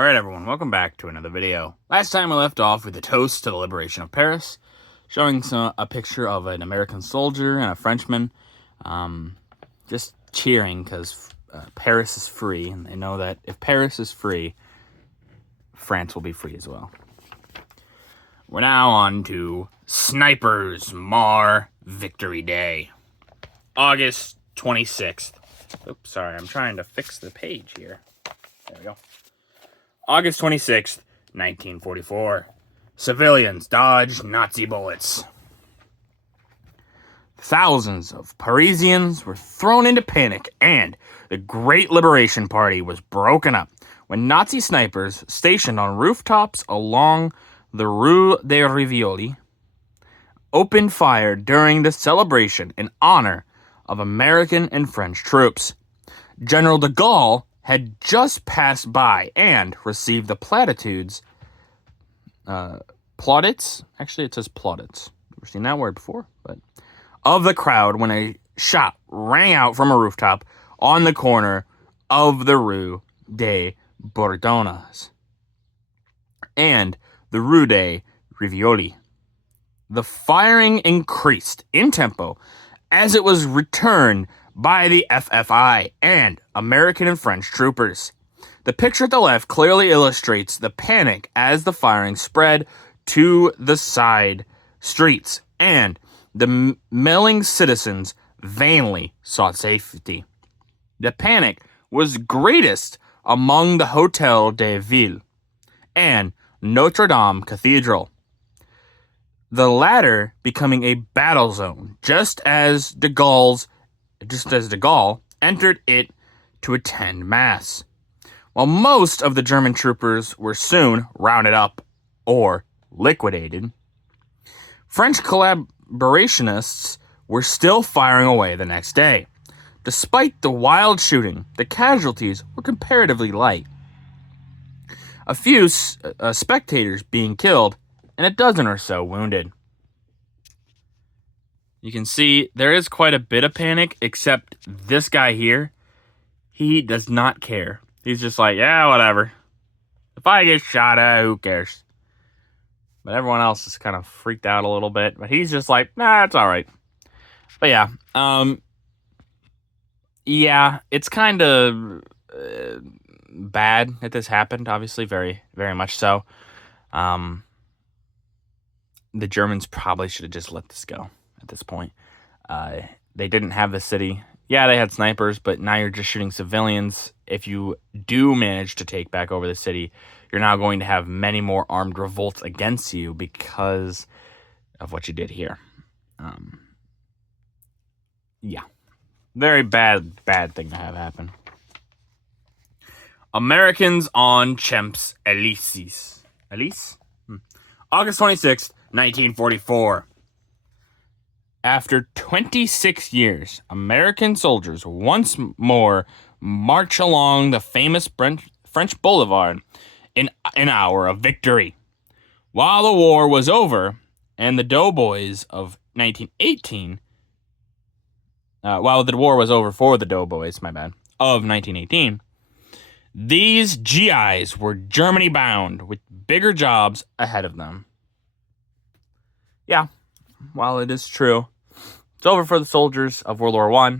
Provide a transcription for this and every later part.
Alright everyone, welcome back to another video. Last time we left off with a toast to the liberation of Paris, showing a picture of an American soldier and a Frenchman, just cheering because Paris is free, and they know that if Paris is free, France will be free as well. We're now on to Snipers Mar Victory Day, August 26th. Oops, sorry, I'm trying to fix the page here. There we go. August 26th, 1944. Civilians dodge Nazi bullets. Thousands of Parisians were thrown into panic, and the Great Liberation Party was broken up when Nazi snipers stationed on rooftops along the Rue des Rivoli opened fire during the celebration in honor of American and French troops. General de Gaulle had just passed by and received the plaudits, actually it says plaudits, never seen that word before, but of the crowd when a shot rang out from a rooftop on the corner of the Rue des Bourdonnais and the Rue des Rivoli. The firing increased in tempo as it was returned by the FFI and American and French troopers. The picture at the left clearly illustrates the panic as the firing spread to the side streets, and the milling citizens vainly sought safety. The panic was greatest among the Hotel de Ville and Notre Dame Cathedral, the latter becoming a battle zone just as de Gaulle entered it to attend Mass. While most of the German troopers were soon rounded up or liquidated, French collaborationists were still firing away the next day. Despite the wild shooting, the casualties were comparatively light. A few spectators being killed and a dozen or so wounded. You can see there is quite a bit of panic, except this guy here, he does not care. He's just like, yeah, whatever. If I get shot at, who cares? But everyone else is kind of freaked out a little bit. But he's just like, nah, it's all right. But yeah, it's kind of bad that this happened. Obviously, very, very much so. The Germans probably should have just let this go at this point. They didn't have the city. Yeah, they had snipers, but now you're just shooting civilians. If you do manage to take back over the city, you're now going to have many more armed revolts against you because of what you did here. Yeah. Very bad thing to have happen. Americans on Champs-Élysées. August 26th, 1944. After 26 years, American soldiers once more march along the famous French Boulevard in an hour of victory. While the war was over, and the doughboys of 1918, while the war was over for the doughboys, of 1918, these GIs were Germany bound with bigger jobs ahead of them. Yeah, while it is true, it's over for the soldiers of World War I.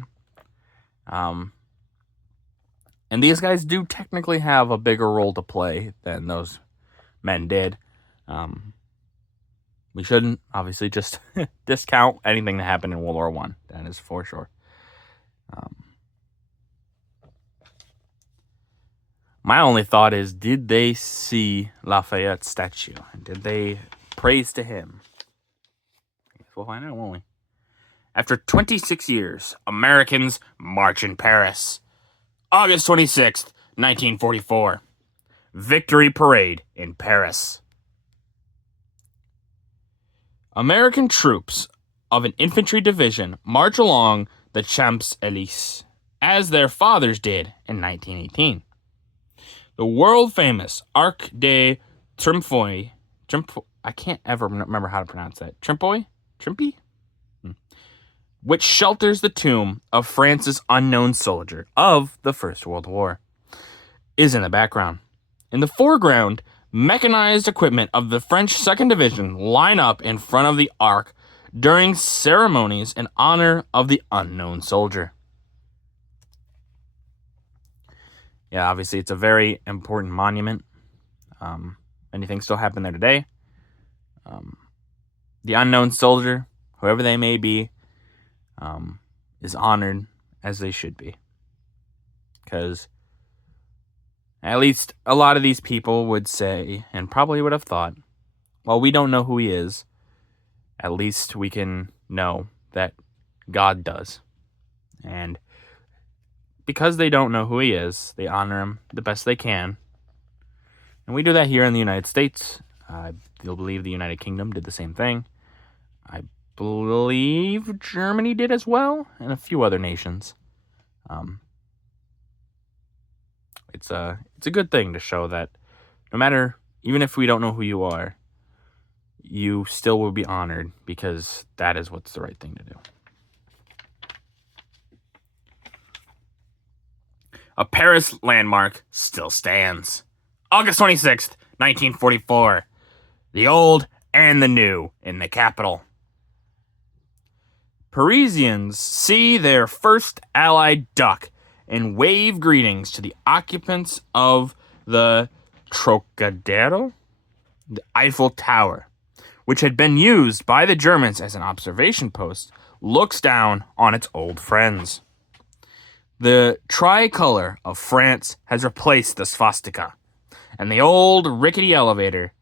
And these guys do technically have a bigger role to play than those men did. We shouldn't, obviously, just discount anything that happened in World War I. That is for sure. My only thought is, did they see Lafayette's statue? And did they praise to him? I guess we'll find out, won't we? After 26 years, Americans march in Paris. August 26th, 1944. Victory Parade in Paris. American troops of an infantry division march along the Champs-Élysées, as their fathers did in 1918. The world-famous Arc de Triomphe, I can't ever remember how to pronounce that. Trimpey? Which shelters the tomb of France's unknown soldier of the First World War, is in the background. In the foreground, mechanized equipment of the French 2nd Division line up in front of the Arc during ceremonies in honor of the unknown soldier. Yeah, obviously it's a very important monument. Many things still happen there today. The unknown soldier, whoever they may be, is honored as they should be. Because at least a lot of these people would say, and probably would have thought, well, we don't know who he is. At least we can know that God does. And because they don't know who he is, they honor him the best they can. And we do that here in the United States. I believe the United Kingdom did the same thing. I believe Germany did as well, and a few other nations. It's a good thing to show that no matter, even if we don't know who you are, you still will be honored because that is what's the right thing to do. A Paris landmark still stands. August 26th, 1944. The old and the new in the capital. Parisians see their first Allied duck and wave greetings to the occupants of the Trocadero, the Eiffel Tower, which had been used by the Germans as an observation post, looks down on its old friends. The tricolor of France has replaced the swastika, and the old rickety elevator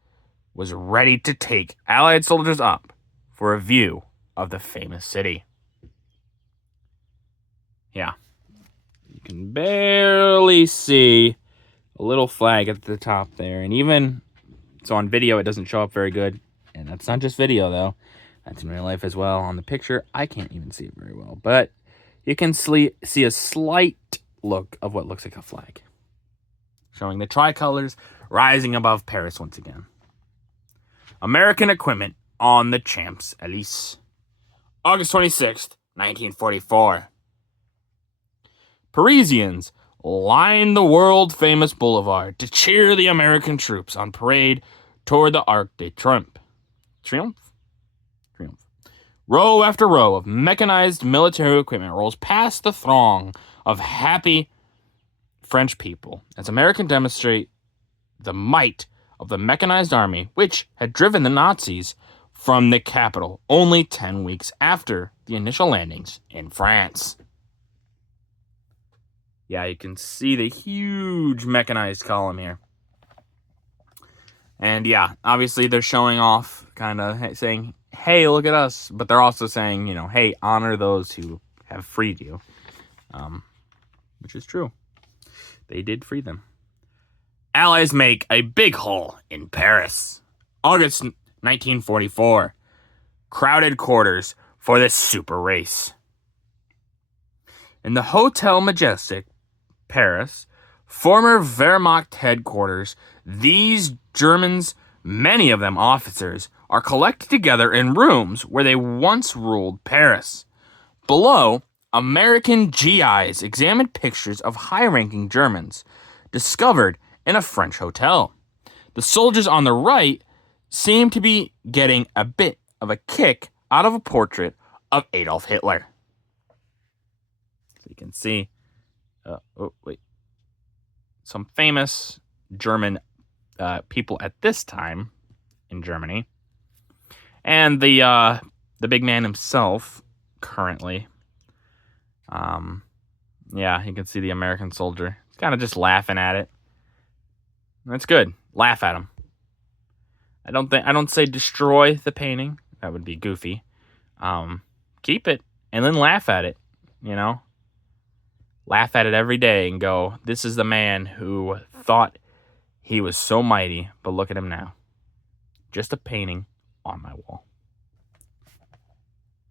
was ready to take Allied soldiers up for a view of the famous city. Yeah. You can barely see a little flag at the top there. And even, so on video, it doesn't show up very good. And that's not just video, though. That's in real life as well. On the picture, I can't even see it very well. But you can see a slight look of what looks like a flag, showing the tricolors rising above Paris once again. American equipment on the Champs-Élysées. August 26th, 1944. Parisians line the world-famous boulevard to cheer the American troops on parade toward the Arc de Triomphe. Triumph. Row after row of mechanized military equipment rolls past the throng of happy French people as Americans demonstrate the might of the mechanized army, which had driven the Nazis from the capital only 10 weeks after the initial landings in France. Yeah, you can see the huge mechanized column here. And yeah, obviously they're showing off, kind of saying, hey, look at us. But they're also saying, hey, honor those who have freed you. Which is true. They did free them. Allies make a big haul in Paris. August 1944. Crowded quarters for this super race. In the Hotel Majestic, Paris, former Wehrmacht headquarters, these Germans, many of them officers, are collected together in rooms where they once ruled Paris. Below, American GIs examined pictures of high-ranking Germans discovered in a French hotel. The soldiers on the right seem to be getting a bit of a kick out of a portrait of Adolf Hitler. So you can see, some famous German people at this time in Germany, and the big man himself currently. Yeah, you can see the American soldier. He's kind of just laughing at it. That's good. Laugh at him. I don't say destroy the painting. That would be goofy. Keep it and then laugh at it. Laugh at it every day and go, this is the man who thought he was so mighty, but look at him now. Just a painting on my wall.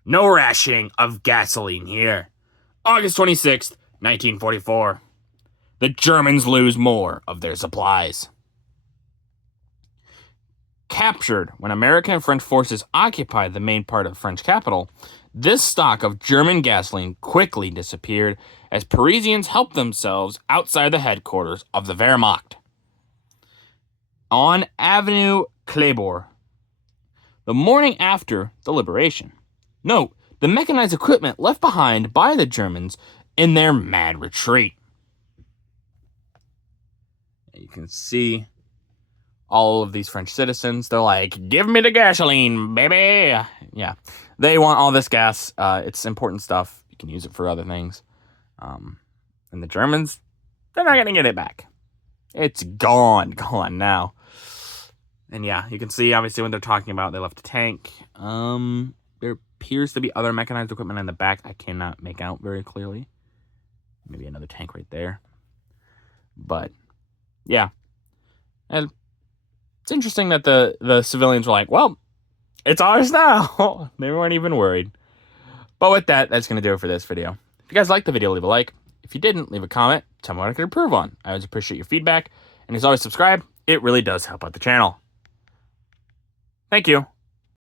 No rationing of gasoline here. August 26th, 1944. The Germans lose more of their supplies. Captured when American and French forces occupied the main part of the French capital, this stock of German gasoline quickly disappeared as Parisians helped themselves outside the headquarters of the Wehrmacht. on Avenue Claiborne, the morning after the liberation. Note, the mechanized equipment left behind by the Germans in their mad retreat. You can see all of these French citizens. They're like, give me the gasoline, baby. Yeah, they want all this gas. It's important stuff. You can use it for other things. And the Germans, they're not going to get it back. It's gone now. And yeah, you can see, obviously, when they're talking about they left a tank. There appears to be other mechanized equipment in the back. I cannot make out very clearly. Maybe another tank right there. But, yeah. And it's interesting that the civilians were like, well, it's ours now. They weren't even worried. But with that, that's going to do it for this video. If you guys liked the video, leave a like. If you didn't, leave a comment. Tell me what I could improve on. I always appreciate your feedback. And as always, subscribe. It really does help out the channel. Thank you.